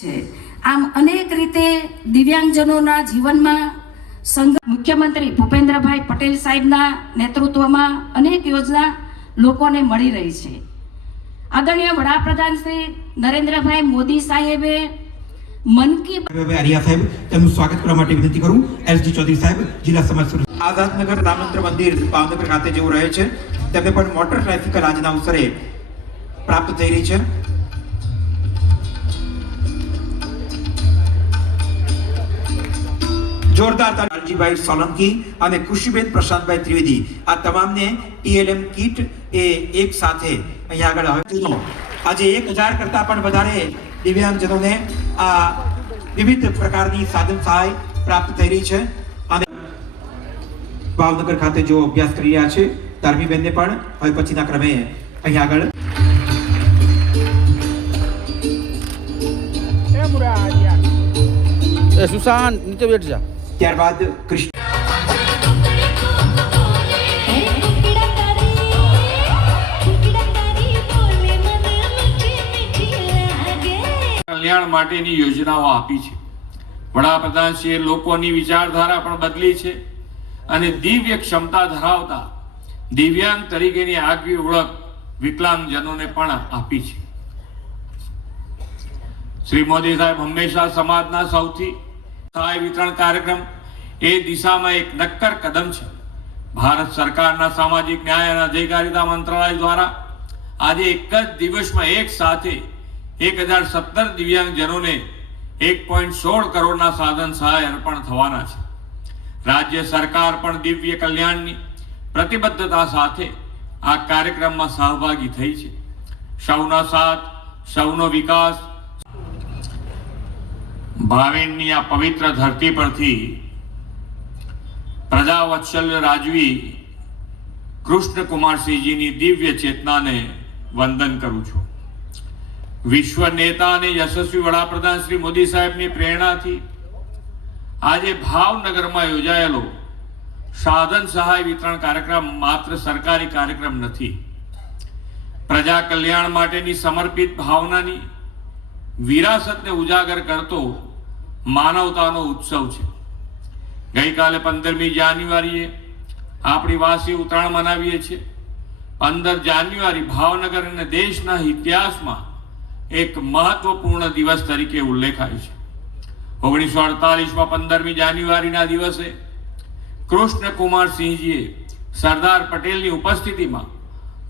છે. આમ અનેક રીતે દિવ્યાંગજનોના જીવનમાં સંઘ મુખ્યમંત્રી ભૂપેન્દ્રભાઈ પટેલ સાહેબના નેતૃત્વમાં અનેક યોજના લોકોને મળી રહી છે. આદરણીય વડાપ્રધાન શ્રી નરેન્દ્રભાઈ મોદી સાહેબે મન કી આર્યા સાહેબ તેમનું સ્વાગત કરવા માટે વિનંતી કરું. એસડી ચૌધરી સાહેબ જિલ્લા સમાજ સુરક્ષા આઝાદનગર રામ મંદિર મંદિર ભાવનગર ખાતે જેવું રહે છે. તેમને પણ મોટર ટ્રાફિકલ આજના અવસરે પ્રાપ્ત થઈ રહી છે. જોરદાર અરજીભાઈ સોલંકી અને ખુશીબેન પ્રશાંતભાઈ ત્રિવેદી. આ તમામને ટીએલએમ કીટ એ એક સાથે અહીંયા આગળ આજે એક હજાર કરતા પણ વધારે દિવ્યાંગજનોને આ વિવિધ પ્રકારની સાધન સહાય પ્રાપ્ત થઈ રહી છે. અને ભાવનગર ખાતે જો અભ્યાસ કરી રહ્યા છે ધર્મીબેનને પણ હવે પછીના ક્રમે અહીંયા આગળ. સુશાંત નીચે બેઠ જા. ત્યારબાદ કૃષ્ણ કલ્યાણ માટેની યોજનાઓ આપી છે. વડાપ્રધાન વડાપ્રધાનશ્રીએ લોકોની વિચારધારા પણ બદલી છે અને દિવ્ય ક્ષમતા ધરાવતા દિવ્યાંગ તરીકેની આગવી ઓળખ વિકલાંગજનોને પણ આપી છે. શ્રી મોદી સાહેબ હંમેશા સમાજના સૌથી સહાય વિતરણ કાર્યક્રમ એ દિશામાં એક નક્કર કદમ છે. ભારત સરકારના સામાજિક ન્યાય અને અધિકારિતા મંત્રાલય દ્વારા આજે એક જ દિવસમાં એક સાથે એક હજાર સત્તર દિવ્યાંગજનોને એક પોઈન્ટ સોળ કરોડના સાધન સહાય અર્પણ થવાના છે. રાજ્ય સરકાર પણ દિવ્ય કલ્યાણની પ્રતિબદ્ધતા સાથે આ કાર્યક્રમમાં સહભાગી થઈ છે. સૌના સાથ, સૌનો વિકાસ. ભાવિનની આ પવિત્ર ધરતી પરથી પ્રજાવત્સલ્ય રાજવી કૃષ્ણકુમારસિંહજીની દિવ્ય ચેતનાને વંદન કરું છું. વિશ્વ નેતા અને યશસ્વી વડાપ્રધાન શ્રી મોદી સાહેબની પ્રેરણાથી આજે ભાવનગરમાં યોજાયેલો સાધન સહાય વિતરણ કાર્યક્રમ માત્ર સરકારી કાર્યક્રમ નથી. પ્રજા કલ્યાણ માટેની સમર્પિત ભાવનાની વિરાસતને ઉજાગર કરતો માનવતાનો ઉત્સવ છે. ગઈકાલે પંદરમી જાન્યુઆરીએ આપણી વાસી ઉત્તરાયણ મનાવીએ છીએ. પંદર જાન્યુઆરી ભાવનગર અને દેશના ઇતિહાસમાં એક મહત્વપૂર્ણ દિવસ તરીકે ઉલ્લેખાય છે. ઓગણીસો અડતાલીસમાં પંદરમી જાન્યુઆરીના દિવસે કૃષ્ણકુમારસિંહજીએ સરદાર પટેલની ઉપસ્થિતિમાં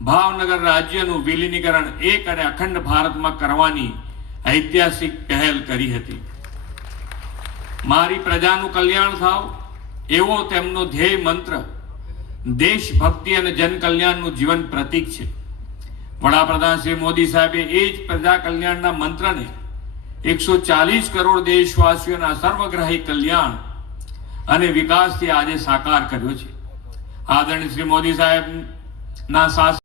ભાવનગર રાજ્યનું વિલીનીકરણ એક અને અખંડ ભારતમાં કરવાની ઐતિહાસિક પહેલ કરી હતી. મારી પ્રજાનું કલ્યાણ થાવ. એવો તેમનો ધ્યેય મંત્ર. દેશભક્તિ અને જન કલ્યાણનું જીવન પ્રતીક છે. વડાપ્રધાન શ્રી મોદી સાહેબે એ જ પ્રજા કલ્યાણના મંત્રને એકસો ચાલીસ કરોડ દેશવાસીઓના સર્વગ્રાહી કલ્યાણ અને વિકાસથી આજે સાકાર કર્યો છે. આદરણીય શ્રી મોદી સાહેબના શાસન